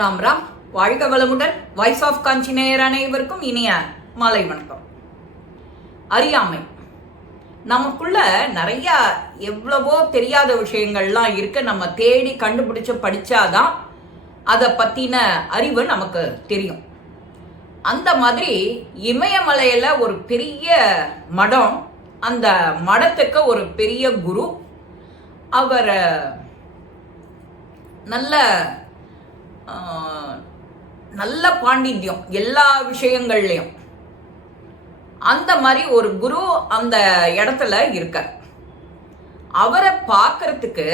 ராம் ராம். வாழ்க வளமுடன். Voice of காஞ்சி நேயர் அனைவருக்கும் இனிய மாலை வணக்கம். அறியாமை. நமக்குள்ள நிறைய எவ்வளவோ தெரியாத விஷயங்கள்லாம் இருக்கு. நம்ம தேடி கண்டுபிடிச்சு படிச்சாதான் அதை பத்தின அறிவு நமக்கு தெரியும். அந்த மாதிரி இமயமலையில ஒரு பெரிய மடம் அந்த மடத்துக்கு ஒரு பெரிய குரு. அவர் நல்ல நல்ல பாண்டித்யம் எல்லா விஷயங்கள்லையும். அந்த மாதிரி ஒரு குரு அந்த இடத்துல இருக்கார். அவரை பார்க்கறதுக்கு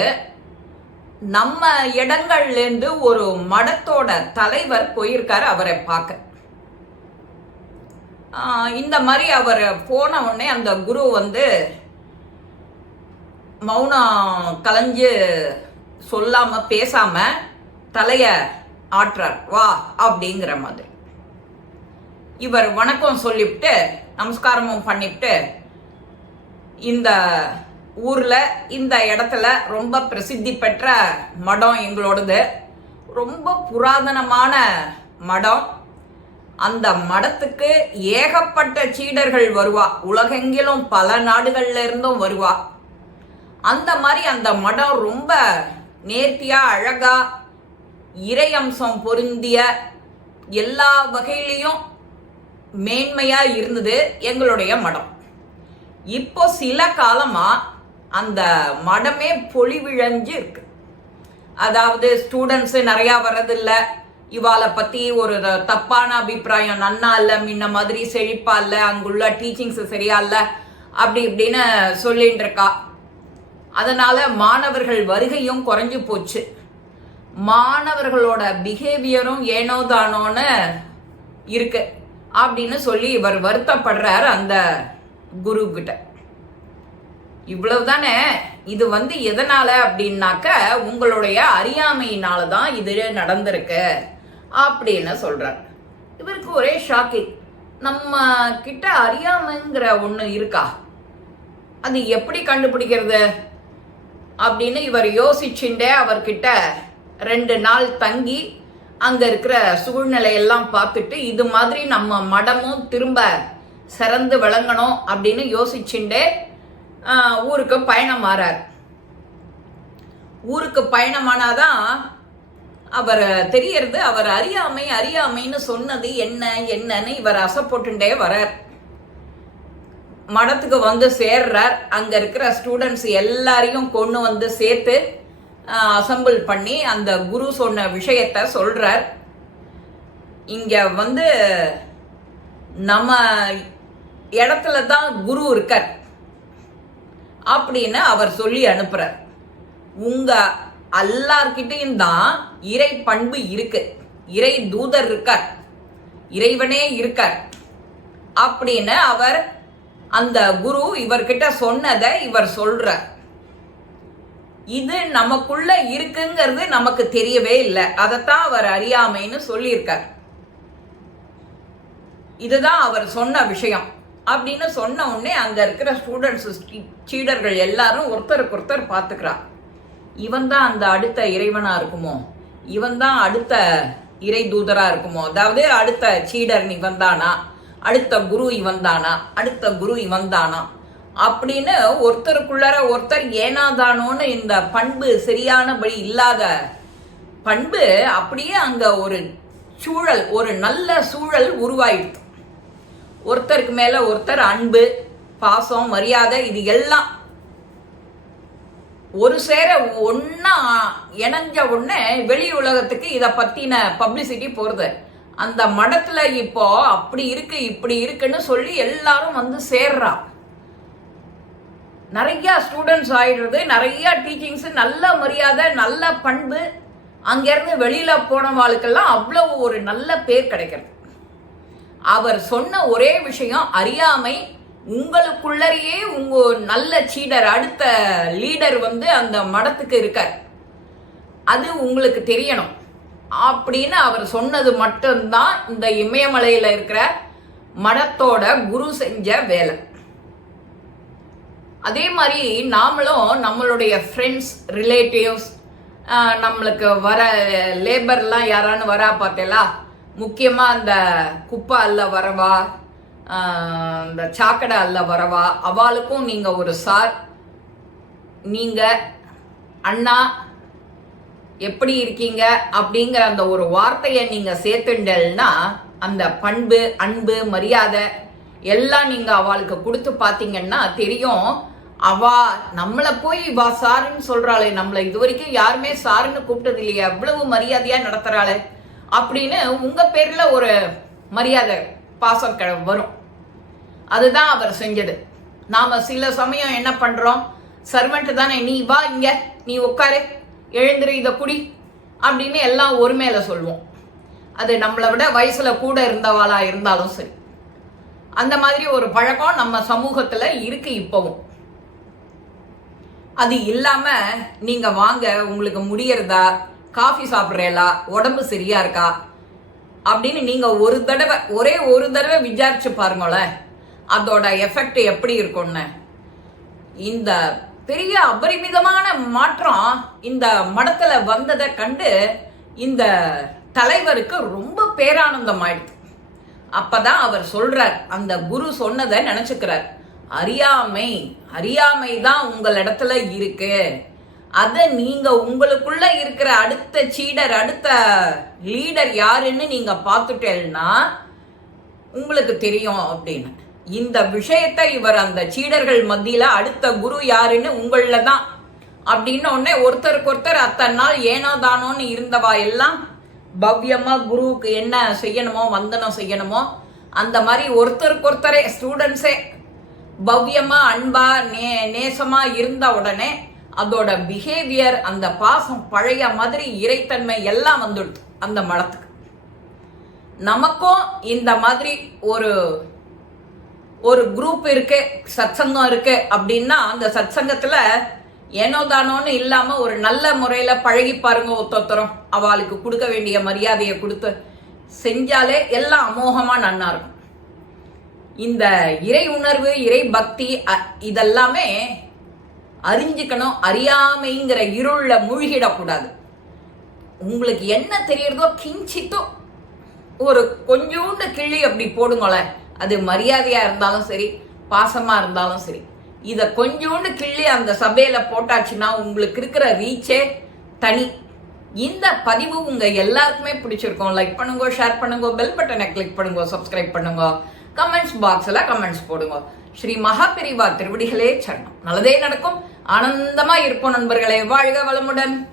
நம்ம இடங்கள்லேருந்து ஒரு மடத்தோட தலைவர் போயிருக்காரு அவரை பார்க்க. இந்த மாதிரி அவர் போன உடனே அந்த குரு வந்து மௌனம் கலைஞ்சு சொல்லாம பேசாம தலைய ஆற்றார். வா அப்படிங்கிற மாதிரி. இவர் வணக்கம் சொல்லிவிட்டு நமஸ்காரமும் பண்ணிவிட்டு இந்த ஊரில் இந்த இடத்துல ரொம்ப பிரசித்தி பெற்ற மடம் எங்களோடது. ரொம்ப புராதனமான மடம். அந்த மடத்துக்கு ஏகப்பட்ட சீடர்கள் வருவா. உலகெங்கிலும் பல நாடுகள்ல இருந்தும் வருவா. அந்த மாதிரி அந்த மடம் ரொம்ப நேர்த்தியா அழகா இறை அம்சம் பொருந்திய எல்லா வகையிலையும் மேன்மையா இருந்தது எங்களுடைய மடம். இப்போ சில காலமா அந்த மடமே பொலிவிழஞ்சு இருக்கு. அதாவது ஸ்டூடெண்ட்ஸ் நிறைய வர்றதில்ல. இவாளை பத்தி ஒரு தப்பான அபிப்பிராயம் நன்னா இல்ல முன்ன மாதிரி செழிப்பா இல்ல அங்குள்ள டீச்சிங்ஸ் சரியா இல்ல அப்படி இப்படின்னு சொல்லிட்டு இருக்கா அதனால மாணவர்கள் வருகையும் குறைஞ்சு போச்சு. மாணவர்களோட பிஹேவியரும் ஏனோ தானோன்னு இருக்கு. அப்படின்னு சொல்லி இவர் வருத்தப்படுறார் அந்த குரு கிட்ட இவ்வளவுதானே? இது வந்து எதனால அப்படின்னாக்க உங்களுடைய அறியாமையினால தான் இது நடந்திருக்கு அப்படின்னு சொல்றார். இவருக்கு ஒரே ஷாக்கிங் நம்ம கிட்ட அறியாமைங்கிற ஒன்று இருக்கா? அது எப்படி கண்டுபிடிக்கிறது? அப்படின்னு இவர் யோசிச்சுட்டே அவர்கிட்ட ரெண்டு நாள் தங்கி அங்கே இருக்கிற சூழ்நிலையெல்லாம் பார்த்துட்டு இது மாதிரி நம்ம மடமும் திரும்ப சிறந்து விளங்கணும் அப்படின்னு யோசிச்சுட்டே ஊருக்கு பயணம் மாறார் ஊருக்கு பயணமானாதான் அவர் தெரியறது அவர் அறியாமை அறியாமைன்னு சொன்னது என்ன என்னன்னு இவர் அசப்போட்டுண்டே வரார். மடத்துக்கு வந்து சேர்றார். அங்கே இருக்கிற ஸ்டூடெண்ட்ஸ் எல்லாரையும் கொண்டு வந்து சேர்த்து அசம்பிள் பண்ணி அந்த குரு சொன்ன விஷயத்த சொல்றார். இங்க வந்து நம்ம இடத்துல தான் குரு இருக்கார். அப்படின்னு அவர் சொல்லி அனுப்புறார். உங்க எல்லார்கிட்டையும் தான் இறை பண்பு இருக்கு. இறை தூதர் இருக்கார். இறைவனே இருக்கார். அப்படின்னு அவர் அந்த குரு இவர்கிட்ட சொன்னதை இவர் சொல்றார். இது நமக்குள்ள இருக்குங்கிறது நமக்கு தெரியவே இல்லை. அதைத்தான் அவர் அறியாமைன்னு சொல்லியிருக்கார். இதுதான் அவர் சொன்ன விஷயம். அப்படின்னு சொன்ன உடனே அங்க இருக்கிற ஸ்டூடெண்ட்ஸ் சீடர்கள் எல்லாரும் ஒருத்தருக்கு ஒருத்தர் பார்த்துக்கிறா இவன் தான் அந்த அடுத்த இறைவனா இருக்குமோ? இவன் தான் அடுத்த இறை தூதரா இருக்குமோ? அதாவது அடுத்த சீடர் இவன் தானா அடுத்த குரு இவன் தானா அடுத்த குரு இவன் தானா அப்படின்னு ஒருத்தருக்குள்ளார ஒருத்தர் ஏனாதானோன்னு இந்த பண்பு சரியானபடி இல்லாத பண்பு அப்படியே அங்க ஒரு சூழல் ஒரு நல்ல சூழல் உருவாயிடுது. ஒருத்தருக்கு மேல ஒருத்தர் அன்பு பாசம் மரியாதை இது எல்லாம் ஒரு சேர ஒன்னா இணைஞ்ச உடனே வெளி உலகத்துக்கு இதை பத்தின பப்ளிசிட்டி போறது. அந்த மடத்துல இப்போ அப்படி இருக்கு இப்படி இருக்குன்னு சொல்லி எல்லாரும் வந்து சேர்றான் நிறைய ஸ்டூடெண்ட்ஸ் ஆயிடுறது நிறைய டீச்சிங்ஸ் நல்ல மரியாதை நல்ல பண்பு. அங்கேருந்து வெளியில போனவாளுக்கெல்லாம் அவ்வளவு ஒரு நல்ல பேர் கிடைக்கிறது. அவர் சொன்ன ஒரே விஷயம் அறியாமை. உங்களுக்குள்ளரையே உங்க நல்ல சீடர் அடுத்த லீடர் வந்து அந்த மடத்துக்கு இருக்கார். அது உங்களுக்கு தெரியணும். அப்படின்னு அவர் சொன்னது மட்டும்தான் இந்த இமயமலையில் இருக்கிற மடத்தோட குரு செஞ்ச வேலை. அதே மாதிரி நாமளும் நம்மளுடைய ஃப்ரெண்ட்ஸ் ரிலேட்டிவ்ஸ் நம்மளுக்கு வர லேபர்லாம் யாரான்னு வரா பார்த்தேலா முக்கியமாக அந்த குப்பை அல்ல வரவா? இந்த சாக்கடை அல்ல வரவா? அவளுக்கும் நீங்கள் ஒரு சார் நீங்கள் அண்ணா எப்படி இருக்கீங்க? அப்படிங்கிற அந்த ஒரு வார்த்தையை நீங்கள் சேர்த்துண்டல்னா அந்த பண்பு அன்பு மரியாதை எல்லாம் நீங்கள் அவளுக்கு கொடுத்து பார்த்தீங்கன்னா தெரியும். அவா நம்மளை போய் வா சாருன்னு சொல்றாளே நம்மளை இது வரைக்கும் யாருமே சாருன்னு கூப்பிட்டது இல்லையே எவ்வளவு மரியாதையா நடத்துறாளே அப்படின்னு உங்க பேர்ல ஒரு மரியாதை பாசம் வரும். அதுதான் அவர் செஞ்சது. நாம சில சமயம் என்ன பண்றோம்? சர்வெண்ட் தானே நீ வா இங்க நீ உட்காரு எழுந்துரு இத குடி அப்படின்னு எல்லாம் ஒரு மேல சொல்லுவோம் அது நம்மளை விட வயசுல கூட இருந்தவாளா இருந்தாலும் சரி. அந்த மாதிரி ஒரு பழக்கம் நம்ம சமூகத்துல இருக்கு இப்பவும். அது இல்லாமல் நீங்கள் வாங்க உங்களுக்கு முடியறதா? காஃபி சாப்பிட்றேலா? உடம்பு சரியா இருக்கா? அப்படின்னு நீங்கள் ஒரு தடவை ஒரே ஒரு தடவை விசாரிச்சு பாருங்களேன். அதோட எஃபெக்ட் எப்படி இருக்கும்னு. இந்த பெரிய அபரிமிதமான மாற்றம் இந்த மடத்தில் வந்ததை கண்டு இந்த தலைவருக்கு ரொம்ப பேரானந்தம் ஆயிடுது. அப்பதான் அவர் சொல்றார் அந்த குரு சொன்னதை நினைச்சுக்கிறார். அறியாமை. அறியாமை தான் உங்களிடத்துல இருக்கு. அதை நீங்க உங்களுக்குள்ள இருக்கிற அடுத்த சீடர் அடுத்த லீடர் யாருன்னு நீங்க பார்த்துட்டேன்னா உங்களுக்கு தெரியும் அப்படின்னு. இந்த விஷயத்தை இவர் அந்த சீடர்கள் மத்தியில அடுத்த குரு யாருன்னு உங்கள தான். அப்படின்னு உடனே ஒருத்தருக்கு ஒருத்தர் அத்தனை நாள் ஏனோ தானோன்னு இருந்தவா எல்லாம் பவ்யமா குருவுக்கு என்ன செய்யணுமோ வந்தனம் செய்யணுமோ அந்த மாதிரி ஒருத்தருக்கு ஒருத்தரே ஸ்டூடெண்ட்ஸே பவ்யமா அன்பா நே நேசமா இருந்த உடனே அதோட பிஹேவியர் அந்த பாசம் பழைய மாதிரி இறைத்தன்மை எல்லாம் வந்துடுது அந்த மலத்துக்கு. நமக்கும் இந்த மாதிரி ஒரு ஒரு குரூப் இருக்கு சத்சங்கம் இருக்கு அப்படின்னா அந்த சத்சங்கத்துல ஏனோ தானோன்னு இல்லாம ஒரு நல்ல முறையில பழகி பாருங்க ஒத்தொத்தரம். அவளுக்கு கொடுக்க வேண்டிய மரியாதையை கொடுத்து செஞ்சாலே எல்லாம் அமோகமா நன்னா இருக்கும். இந்த இறை உணர்வு இறை பக்தி அ- இதெல்லாமே அறிஞ்சுக்கணும் அறியாமைங்கிற இருள மூழ்கிடக்கூடாது. உங்களுக்கு என்ன தெரியறதோ கிஞ்சித்தோ ஒரு கொஞ்சோண்டு கிள்ளி அப்படி போடுங்களேன் அது மரியாதையா இருந்தாலும் சரி பாசமா இருந்தாலும் சரி. இத கொஞ்சோண்டு கிள்ளி அந்த சபையில போட்டாச்சுன்னா உங்களுக்கு இருக்கிற ரீச்சே தனி. இந்த பதிவு உங்க எல்லாருக்குமே பிடிச்சிருக்கும். லைக் பண்ணுங்க ஷேர் பண்ணுங்க பெல் பட்டனை கிளிக் பண்ணுங்க சப்ஸ்கிரைப் பண்ணுங்க. கமெண்ட்ஸ் பாக்ஸ்ல கமெண்ட்ஸ் போடுங்க. ஸ்ரீ மகாபெரிவா திருவடிகளே சரணம். நல்லதே நடக்கும். ஆனந்தமா இருப்போம் நண்பர்களே. வாழ்க வளமுடன்.